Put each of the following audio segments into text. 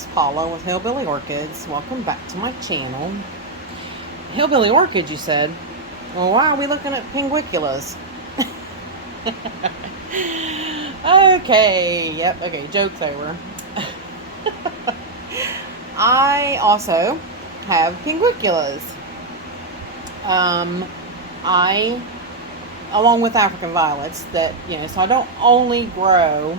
it's Paula with Hillbilly Orchids. Welcome back to my channel. Hillbilly Orchids, you said? Well, why are we looking at pinguiculas? Okay, joke's over. I also have pinguiculas. Along with African violets, that, so I don't only grow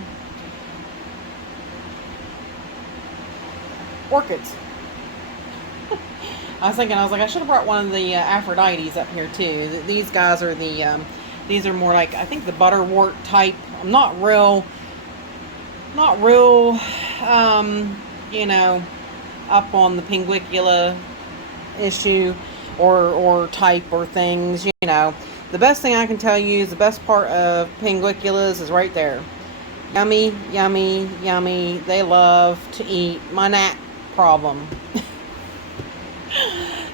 orchids. I was like, I should have brought one of the Aphrodite's up here too. These guys are these are more like, I think, the butterwort type. I'm not real, up on the pinguicula issue or type or things. The best thing I can tell you is the best part of pinguiculas is right there. Yummy, yummy, yummy. They love to eat. My gnat problem.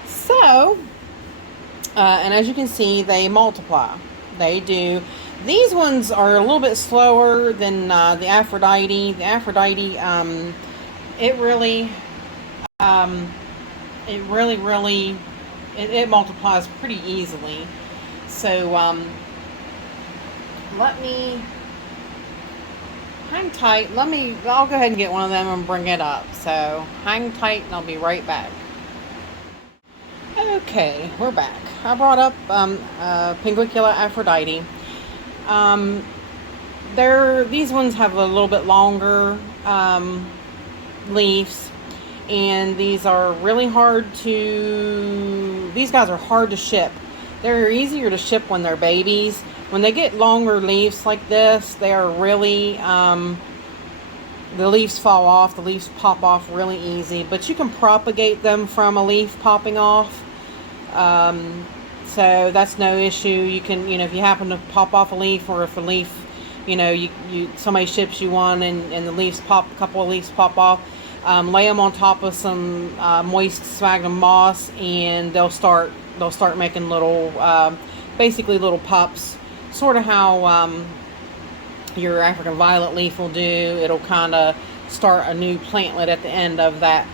So, and as you can see, they multiply. They do. These ones are a little bit slower than the Aphrodite. The Aphrodite, it multiplies pretty easily. So, let me hang tight. I'll go ahead and get one of them and bring it up. So, hang tight and I'll be right back. Okay, we're back. I brought up Pinguicula Aphrodite. These ones have a little bit longer leaves, and these guys are hard to ship. They're easier to ship when they're babies. When they get longer leaves like this, they are really, the leaves fall off, the leaves pop off really easy, but you can propagate them from a leaf popping off. So that's no issue. You can, if you happen to pop off a leaf, or if a leaf, somebody ships you one and the leaves a couple of leaves pop off, lay them on top of some moist sphagnum moss, and they'll start making little, basically little pups, sort of how your African violet leaf will do. It'll kind of start a new plantlet at the end of that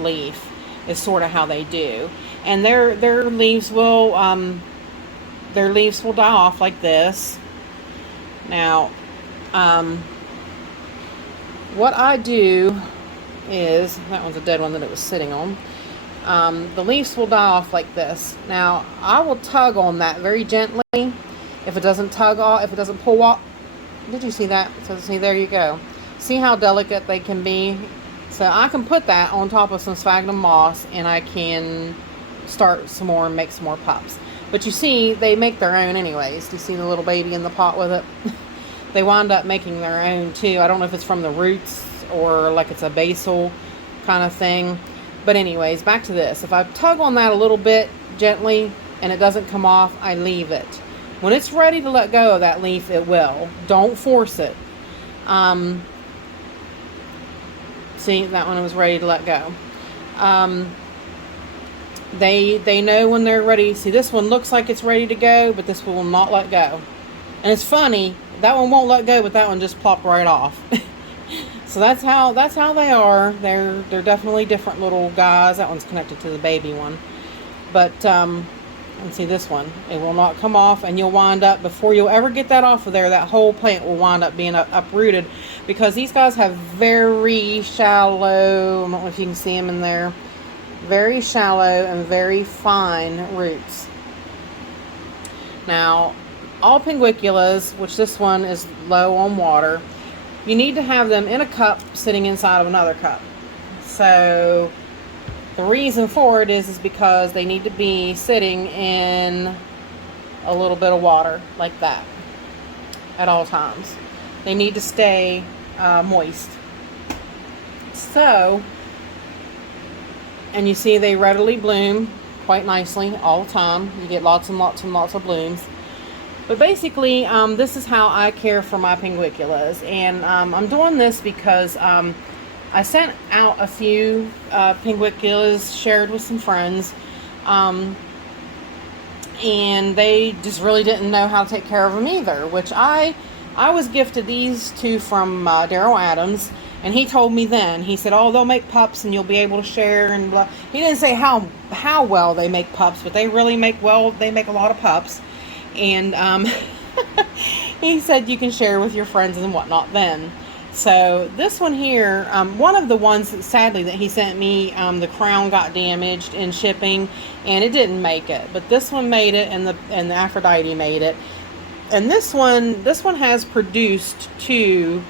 leaf, is sort of how they do. And their leaves will die off like this. Now, what I do is, that one's a dead one that it was sitting on. The leaves will die off like this. Now, I will tug on that very gently. If it doesn't pull off, did you see that? So see, there you go. See how delicate they can be? So I can put that on top of some sphagnum moss, and I can start some more and make some more pups. But you see, they make their own anyways. Do you see the little baby in the pot with it? They wind up making their own too. I don't know if it's from the roots or like it's a basal kind of thing. But anyways, back to this. If I tug on that a little bit gently and it doesn't come off, I leave it. When it's ready to let go of that leaf, it will. Don't force it. See, that one was ready to let go. They know when they're ready. See, this one looks like it's ready to go, but this one will not let go. And it's funny, that one won't let go, but that one just plopped right off. So that's how they are. They're definitely different little guys. That one's connected to the baby one. But and see this one, it will not come off, and you'll wind up, before you'll ever get that off of there, that whole plant will wind up being uprooted, because these guys have very shallow, I don't know if you can see them in there, very shallow and very fine roots. Now, all pinguiculas, which this one is low on water, you need to have them in a cup sitting inside of another cup. So the reason for it is because they need to be sitting in a little bit of water like that at all times. They need to stay moist. So, and you see they readily bloom quite nicely all the time. You get lots and lots and lots of blooms. But basically, this is how I care for my pinguiculas. And I'm doing this because I sent out a few pinguiculas, shared with some friends. And they just really didn't know how to take care of them either, which I was gifted these two from Daryl Adams, And he told me then, he said, oh, they'll make pups and you'll be able to share and blah. He didn't say how well they make pups, but they really make they make a lot of pups. And he said you can share with your friends and whatnot then. So this one here, one of the ones that, sadly, that he sent me, the crown got damaged in shipping and it didn't make it. But this one made it, and the Aphrodite made it. And this one has produced 2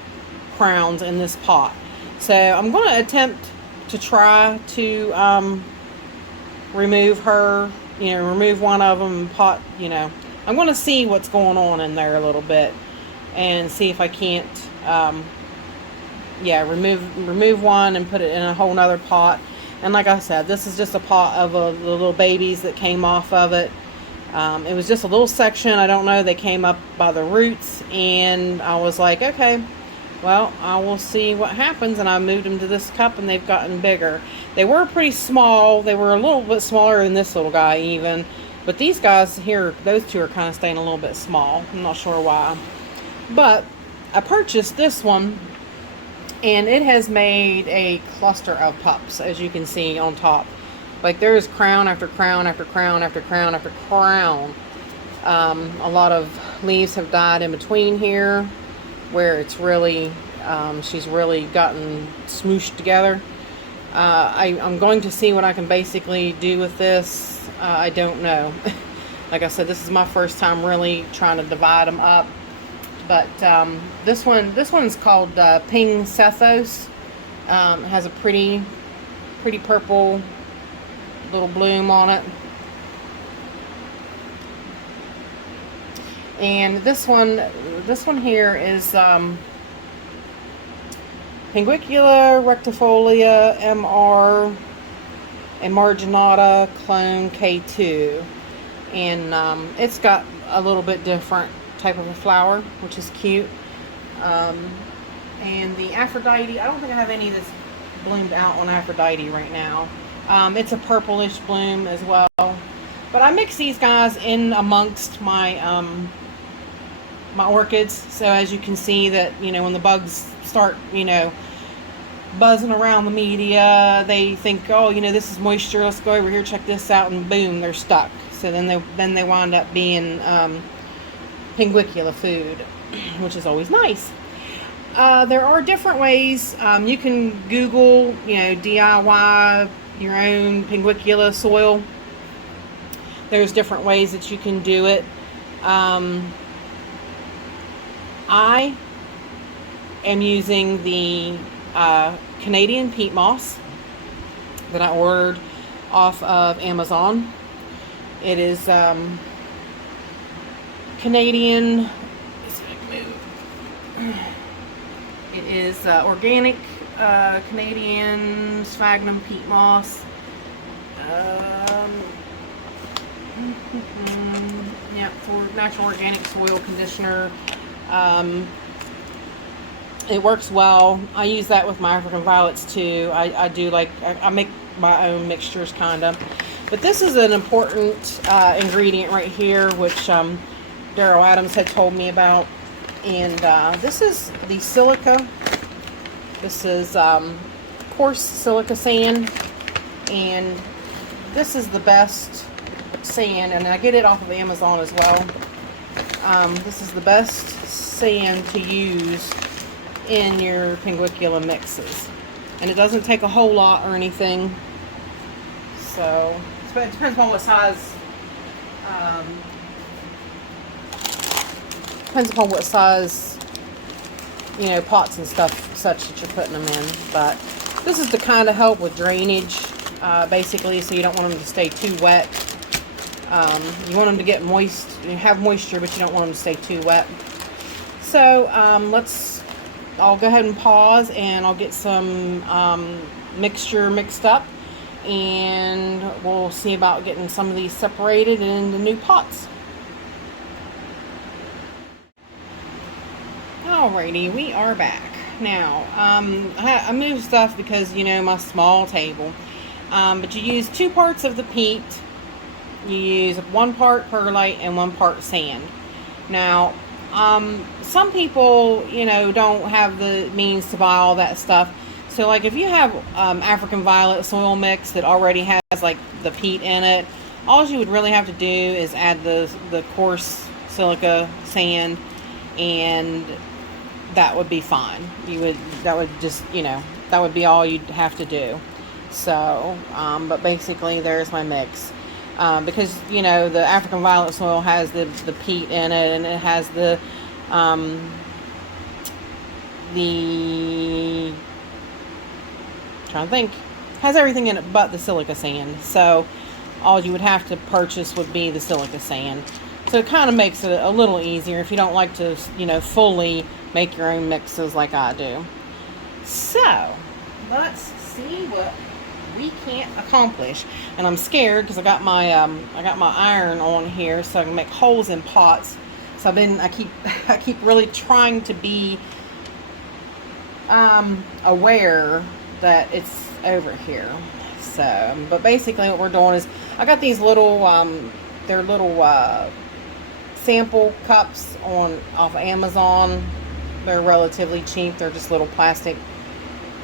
crowns in this pot. So I'm going to attempt to try to remove her, remove one of them and pot, I'm going to see what's going on in there a little bit and see if I can't, remove one and put it in a whole nother pot. And like I said, this is just a pot of the little babies that came off of it. It was just a little section. I don't know. They came up by the roots, and I was like, okay, well, I will see what happens. And I moved them to this cup, and they've gotten bigger. They were pretty small. They were a little bit smaller than this little guy even. But these guys here, those 2 are kind of staying a little bit small. I'm not sure why. But I purchased this one, and it has made a cluster of pups, as you can see on top. Like, there's crown after crown after crown after crown after crown. A lot of leaves have died in between here, where it's really, she's really gotten smooshed together. I'm going to see what I can basically do with this. I don't know. Like I said, this is my first time really trying to divide them up. But this one's called Pinguicula. It has a pretty purple little bloom on it. And this one here is Pinguicula rectifolia MR Emarginata clone K2, and it's got a little bit different type of a flower, which is cute. And the Aphrodite, I don't think I have any that's bloomed out on Aphrodite right now. It's a purplish bloom as well. But I mix these guys in amongst my my orchids. So as you can see that, when the bugs start, buzzing around the media, they think, oh, this is moisture, let's go over here, check this out, and boom, they're stuck. So then they wind up being Pinguicula food, which is always nice. There are different ways. You can Google, DIY your own Pinguicula soil. There's different ways that you can do it. I am using the Canadian peat moss that I ordered off of Amazon. It is Canadian. It is organic Canadian sphagnum peat moss. Yeah, for natural organic soil conditioner. It works well. I use that with my African violets too. I do I make my own mixtures kind of. But this is an important ingredient right here, which Daryl Adams had told me about. And this is the silica. This is coarse silica sand. And this is the best sand. And I get it off of Amazon as well. This is the best sand to use in your Pinguicula mixes. And it doesn't take a whole lot or anything. So, it depends on what size pots and stuff such that you're putting them in. But this is to kind of help with drainage, basically, so you don't want them to stay too wet. You want them to get moist, you have moisture, but you don't want them to stay too wet. So I'll go ahead and pause, and I'll get some mixture mixed up, and we'll see about getting some of these separated into new pots. Alrighty, we are back. Now, I moved stuff because, my small table. But you use 2 parts of the peat. You use 1 part perlite and 1 part sand. Now, Some people, you know, don't have the means to buy all that stuff. So like if you have African violet soil mix that already has like the peat in it, all you would really have to do is add the coarse silica sand, and that would be fine. That would just, you know, that would be all you'd have to do. So, but basically there's my mix. Because, you know, the African violet soil has the peat in it, and it has the trying to think, has everything in it but the silica sand. So all you would have to purchase would be the silica sand. So it kind of makes it a little easier if you don't like to, you know, fully make your own mixes like I do. So let's see what we can't accomplish. And I'm scared because I got my iron on here so I can make holes in pots. So I keep really trying to be aware that it's over here. So, but basically what we're doing is I got these little they're little sample cups off Amazon. They're relatively cheap. They're just little plastic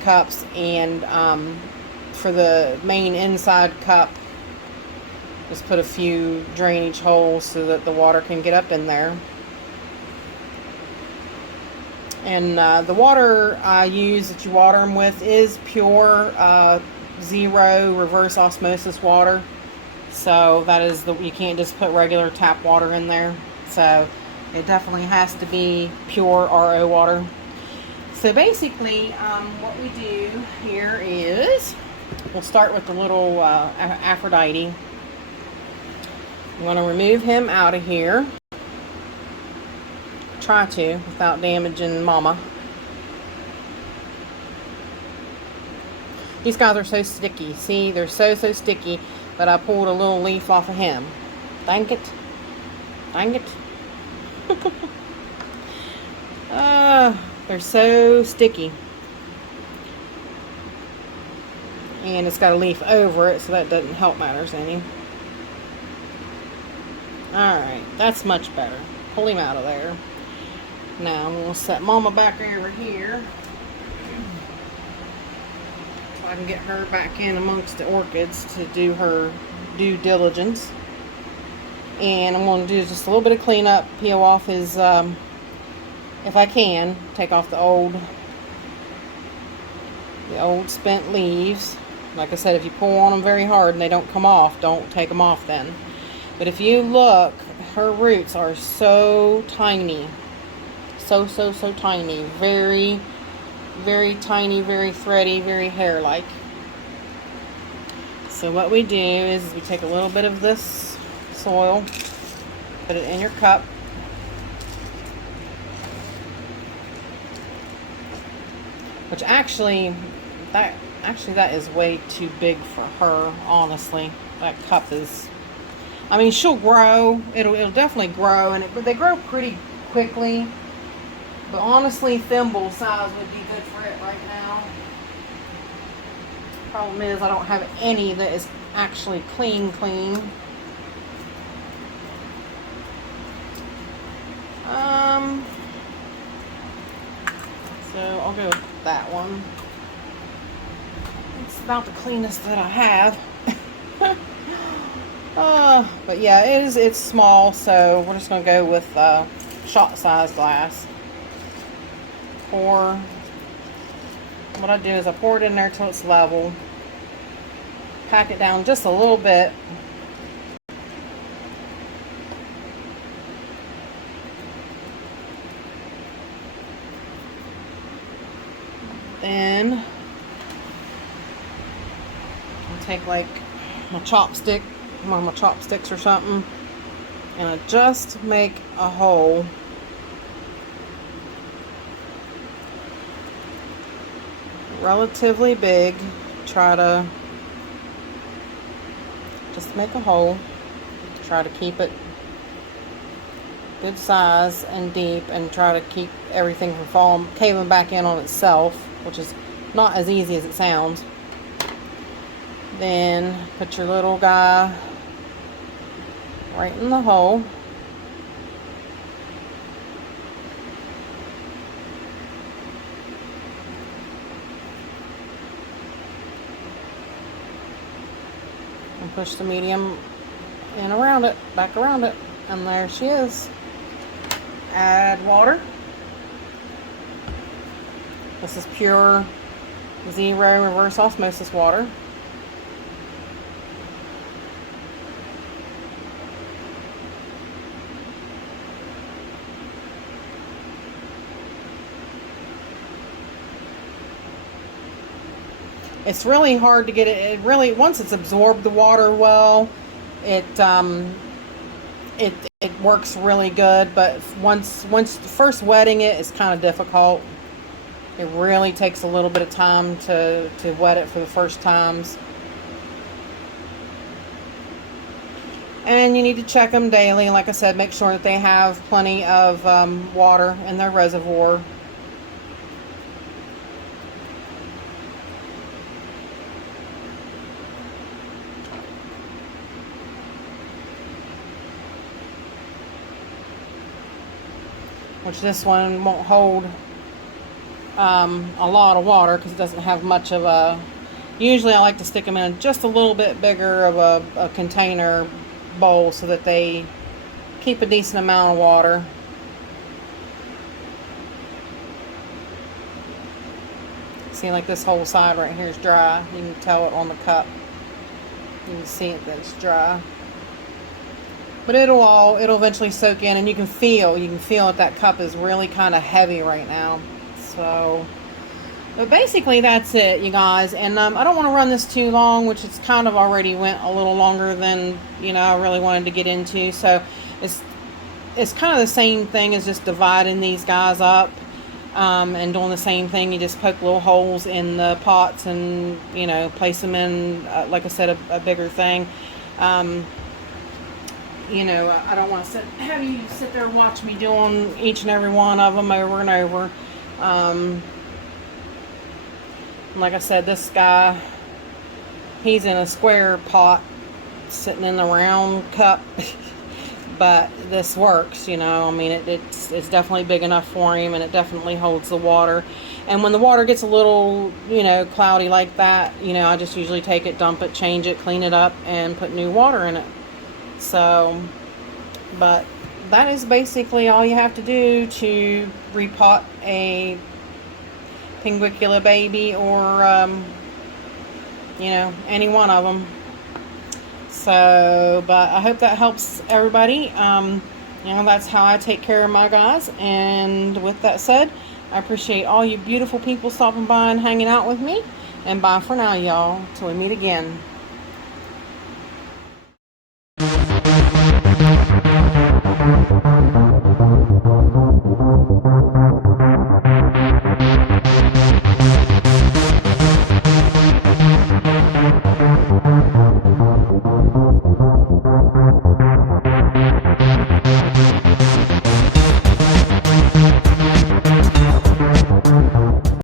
cups, and for the main inside cup, just put a few drainage holes so that the water can get up in there. And the water I use that you water them with is pure zero reverse osmosis water. So that is you can't just put regular tap water in there. So it definitely has to be pure RO water. So basically what we do here is we'll start with the little Aphrodite. I'm going to remove him out of here. Try to without damaging Mama. These guys are so sticky. See, they're so sticky that I pulled a little leaf off of him. Dang it. Dang it. They're so sticky. And it's got a leaf over it, so that doesn't help matters any. Alright, that's much better. Pull him out of there. Now I'm going to set Mama back over here so I can get her back in amongst the orchids to do her due diligence. And I'm going to do just a little bit of cleanup, peel off his, if I can, take off the old spent leaves. Like I said, if you pull on them very hard and they don't come off, don't take them off then. But if you look, her roots are so tiny. So tiny. Very tiny, very thready, very hair-like. So what we do is we take a little bit of this soil, put it in your cup. Which actually that is way too big for her, honestly. That cup is, I mean, she'll grow. It'll definitely grow, but they grow pretty quickly. But honestly, thimble size would be good for it right now. Problem is, I don't have any that is actually clean. So I'll go with that one. It's about the cleanest that I have. But yeah, it's small, so we're just gonna go with shot size glass. What I do is I pour it in there till it's level, pack it down just a little bit, then I'll take like my chopstick, one of my chopsticks or something, and I just make a hole relatively big. Try to just make a hole, try to keep it good size and deep, and try to keep everything from caving back in on itself, which is not as easy as it sounds. Then put your little guy right in the hole. push the medium in around it, back around it, and there she is. Add water. This is pure 0 reverse osmosis water. It's really hard to get it. It really, once it's absorbed the water well, it works really good. But once first wetting it is kind of difficult. It really takes a little bit of time to wet it for the first times. And you need to check them daily. Like I said, make sure that they have plenty of water in their reservoir. Which this one won't hold a lot of water because it doesn't have much of a... Usually I like to stick them in just a little bit bigger of a container bowl so that they keep a decent amount of water. See, like this whole side right here is dry. You can tell it on the cup. You can see it that it's dry. But it'll eventually soak in, and you can feel that cup is really kind of heavy right now. So, but basically that's it, you guys. And I don't want to run this too long, which it's kind of already went a little longer than I really wanted to get into. So it's kind of the same thing as just dividing these guys up and doing the same thing. You just poke little holes in the pots and place them in, like I said, a bigger thing. I don't want to have you sit there and watch me doing each and every one of them over and over. Like I said, this guy, he's in a square pot sitting in the round cup. But this works, I mean, it's definitely big enough for him, and it definitely holds the water. And when the water gets a little, cloudy like that, I just usually take it, dump it, change it, clean it up, and put new water in it. So, but that is basically all you have to do to repot a Pinguicula baby, or any one of them. So, but I hope that helps everybody. That's how I take care of my guys. And with that said, I appreciate all you beautiful people stopping by and hanging out with me. And bye for now, y'all, till we meet again.